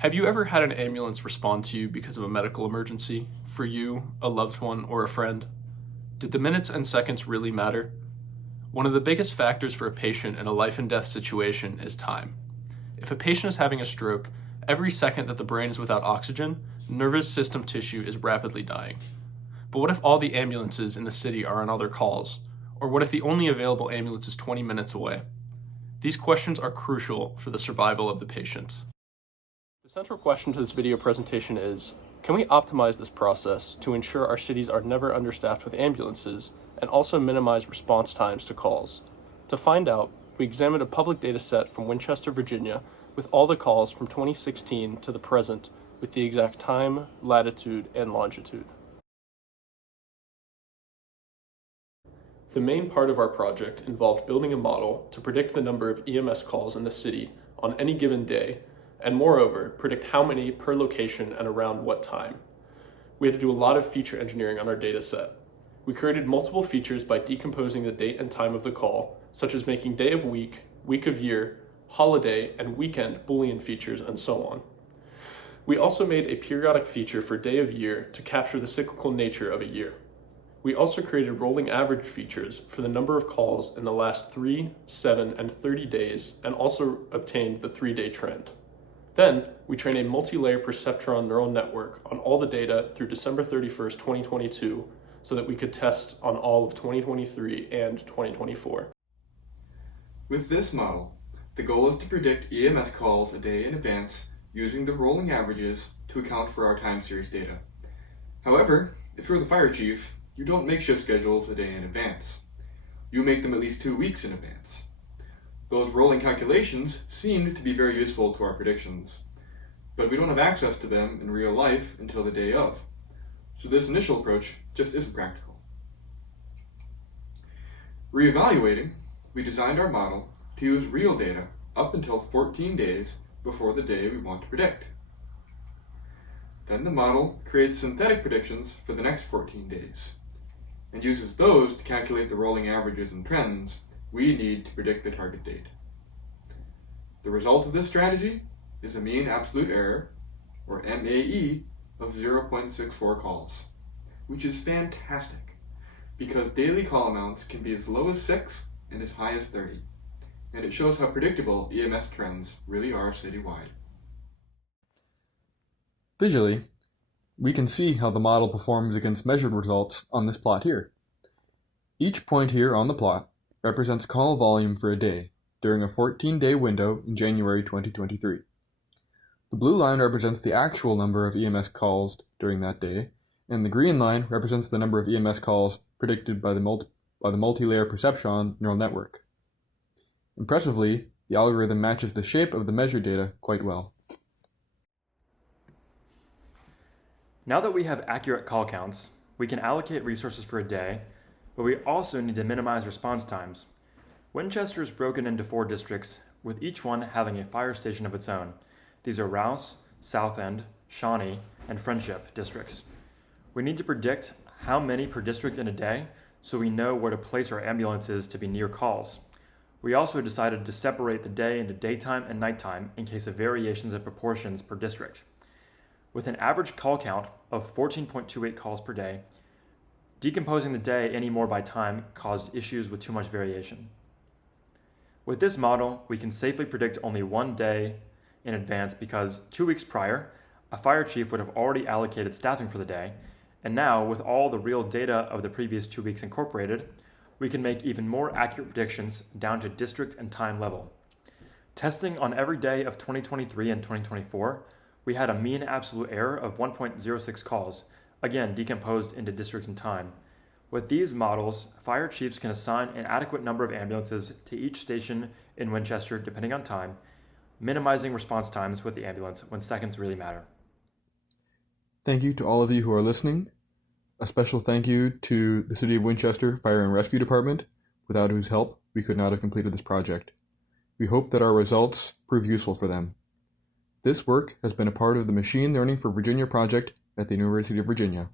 Have you ever had an ambulance respond to you because of a medical emergency, for you, a loved one, or a friend? Did the minutes and seconds really matter? One of the biggest factors for a patient in a life and death situation is time. If a patient is having a stroke, every second that the brain is without oxygen, nervous system tissue is rapidly dying. But what if all the ambulances in the city are on other calls? Or what if the only available ambulance is 20 minutes away? These questions are crucial for the survival of the patient. The central question to this video presentation is, can we optimize this process to ensure our cities are never understaffed with ambulances and also minimize response times to calls? To find out, we examined a public data set from Winchester, Virginia, with all the calls from 2016 to the present, with the exact time, latitude, and longitude. The main part of our project involved building a model to predict the number of EMS calls in the city on any given day, and moreover, predict how many per location and around what time. We had to do a lot of feature engineering on our data set. We created multiple features by decomposing the date and time of the call, such as making day of week, week of year, holiday, and weekend Boolean features, and so on. We also made a periodic feature for day of year to capture the cyclical nature of a year. We also created rolling average features for the number of calls in the last 3, 7, and 30 days, and also obtained the 3-day trend. Then, we trained a multi-layer perceptron neural network on all the data through December 31st, 2022, so that we could test on all of 2023 and 2024. With this model, the goal is to predict EMS calls a day in advance using the rolling averages to account for our time series data. However, if you're the fire chief, you don't make shift schedules a day in advance. You make them at least 2 weeks in advance. Those rolling calculations seemed to be very useful to our predictions, but we don't have access to them in real life until the day of, so this initial approach just isn't practical. Reevaluating, we designed our model to use real data up until 14 days before the day we want to predict. Then the model creates synthetic predictions for the next 14 days, and uses those to calculate the rolling averages and trends we need to predict the target date. The result of this strategy is a mean absolute error, or MAE, of 0.64 calls, which is fantastic because daily call amounts can be as low as 6 and as high as 30, and it shows how predictable EMS trends really are citywide. Visually, we can see how the model performs against measured results on this plot here. Each point here on the plot represents call volume for a day during a 14-day window in January 2023. The blue line represents the actual number of EMS calls during that day, and the green line represents the number of EMS calls predicted by the multi-layer perceptron neural network. Impressively, the algorithm matches the shape of the measured data quite well. Now that we have accurate call counts, we can allocate resources for a day, but we also need to minimize response times. Winchester is broken into 4 districts, with each one having a fire station of its own. These are Rouse, South End, Shawnee, and Friendship districts. We need to predict how many per district in a day so we know where to place our ambulances to be near calls. We also decided to separate the day into daytime and nighttime in case of variations in proportions per district. With an average call count of 14.28 calls per day, decomposing the day any more by time caused issues with too much variation. With this model, we can safely predict only one day in advance because 2 weeks prior, a fire chief would have already allocated staffing for the day, and now, with all the real data of the previous 2 weeks incorporated, we can make even more accurate predictions down to district and time level. Testing on every day of 2023 and 2024, we had a mean absolute error of 1.06 calls, again decomposed into district and time. With these models, fire chiefs can assign an adequate number of ambulances to each station in Winchester depending on time, minimizing response times with the ambulance when seconds really matter. Thank you to all of you who are listening. A special thank you to the City of Winchester Fire and Rescue Department, without whose help we could not have completed this project. We hope that our results prove useful for them. This work has been a part of the Machine Learning for Virginia project at the University of Virginia.